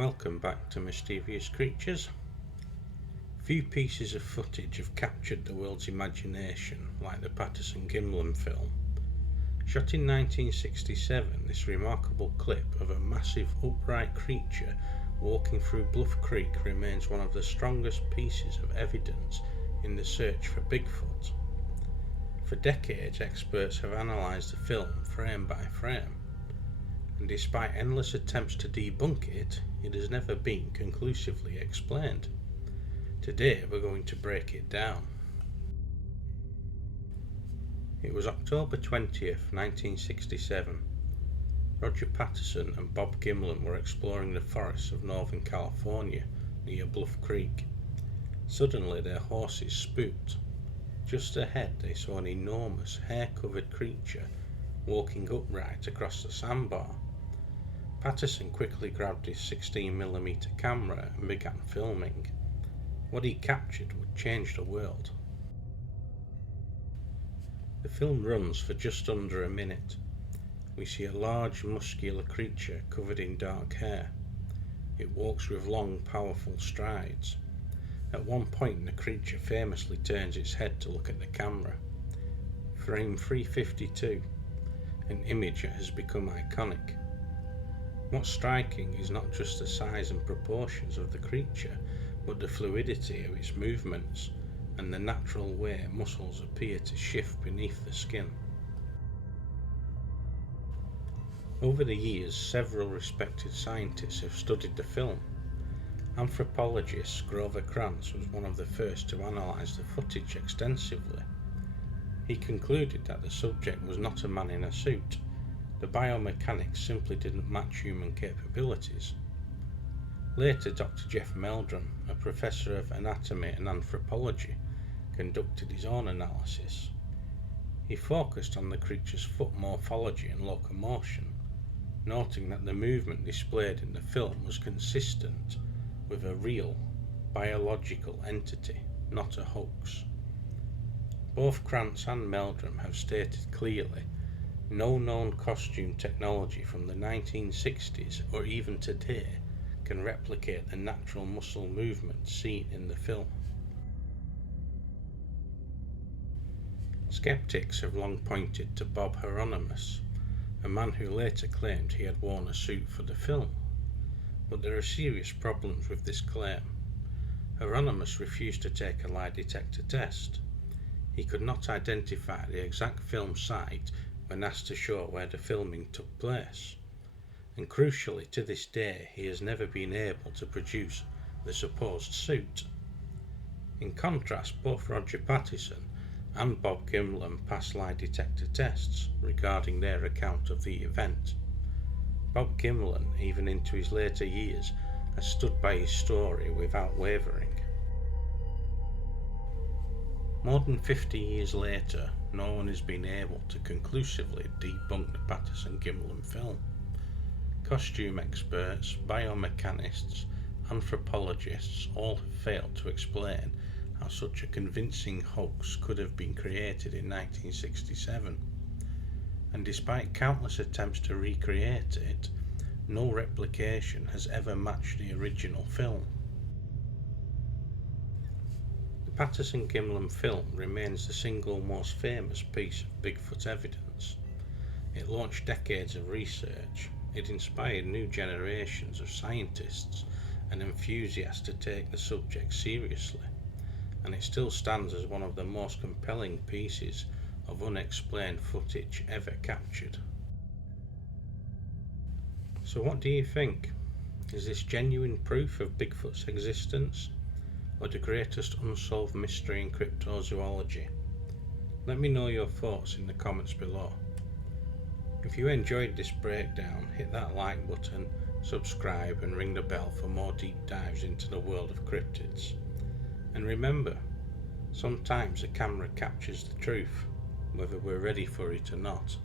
Welcome back to Mischievous Creatures. Few pieces of footage have captured the world's imagination like the Patterson-Gimlin film. Shot in 1967, this remarkable clip of a massive upright creature walking through Bluff Creek remains one of the strongest pieces of evidence in the search for Bigfoot. For decades, experts have analysed the film frame by frame, and despite endless attempts to debunk it, it has never been conclusively explained. Today we're going to break it down. It was October 20th, 1967. Roger Patterson and Bob Gimlin were exploring the forests of Northern California near Bluff Creek. Suddenly their horses spooked. Just ahead they saw an enormous hair-covered creature walking upright across the sandbar. Patterson quickly grabbed his 16mm camera and began filming. What he captured would change the world. The film runs for just under a minute. We see a large, muscular creature covered in dark hair. It walks with long, powerful strides. At one point, the creature famously turns its head to look at the camera. Frame 352, an image that has become iconic. What's striking is not just the size and proportions of the creature, but the fluidity of its movements and the natural way muscles appear to shift beneath the skin. Over the years, several respected scientists have studied the film. Anthropologist Grover Krantz was one of the first to analyse the footage extensively. He concluded that the subject was not a man in a suit. The biomechanics simply didn't match human capabilities. Later, Dr. Jeff Meldrum, a professor of anatomy and anthropology, conducted his own analysis. He focused on the creature's foot morphology and locomotion, noting that the movement displayed in the film was consistent with a real, biological entity, not a hoax. Both Krantz and Meldrum have stated clearly no known costume technology from the 1960s or even today can replicate the natural muscle movement seen in the film. Skeptics have long pointed to Bob Heironimus, a man who later claimed he had worn a suit for the film. But there are serious problems with this claim. Heironimus refused to take a lie detector test. He could not identify the exact film site when asked to show where the filming took place. And crucially, to this day, he has never been able to produce the supposed suit. In contrast, both Roger Patterson and Bob Gimlin passed lie detector tests regarding their account of the event. Bob Gimlin, even into his later years, has stood by his story without wavering. More than 50 years later, no one has been able to conclusively debunk the Patterson-Gimlin film. Costume experts, biomechanists, anthropologists all have failed to explain how such a convincing hoax could have been created in 1967. And despite countless attempts to recreate it, no replication has ever matched the original film. The Patterson-Gimlin film remains the single most famous piece of Bigfoot evidence. It launched decades of research. It inspired new generations of scientists and enthusiasts to take the subject seriously, and it still stands as one of the most compelling pieces of unexplained footage ever captured. So what do you think? Is this genuine proof of Bigfoot's existence, or the greatest unsolved mystery in cryptozoology? Let me know your thoughts in the comments below. If you enjoyed this breakdown, hit that like button, subscribe and ring the bell for more deep dives into the world of cryptids. And remember, sometimes a camera captures the truth, whether we're ready for it or not.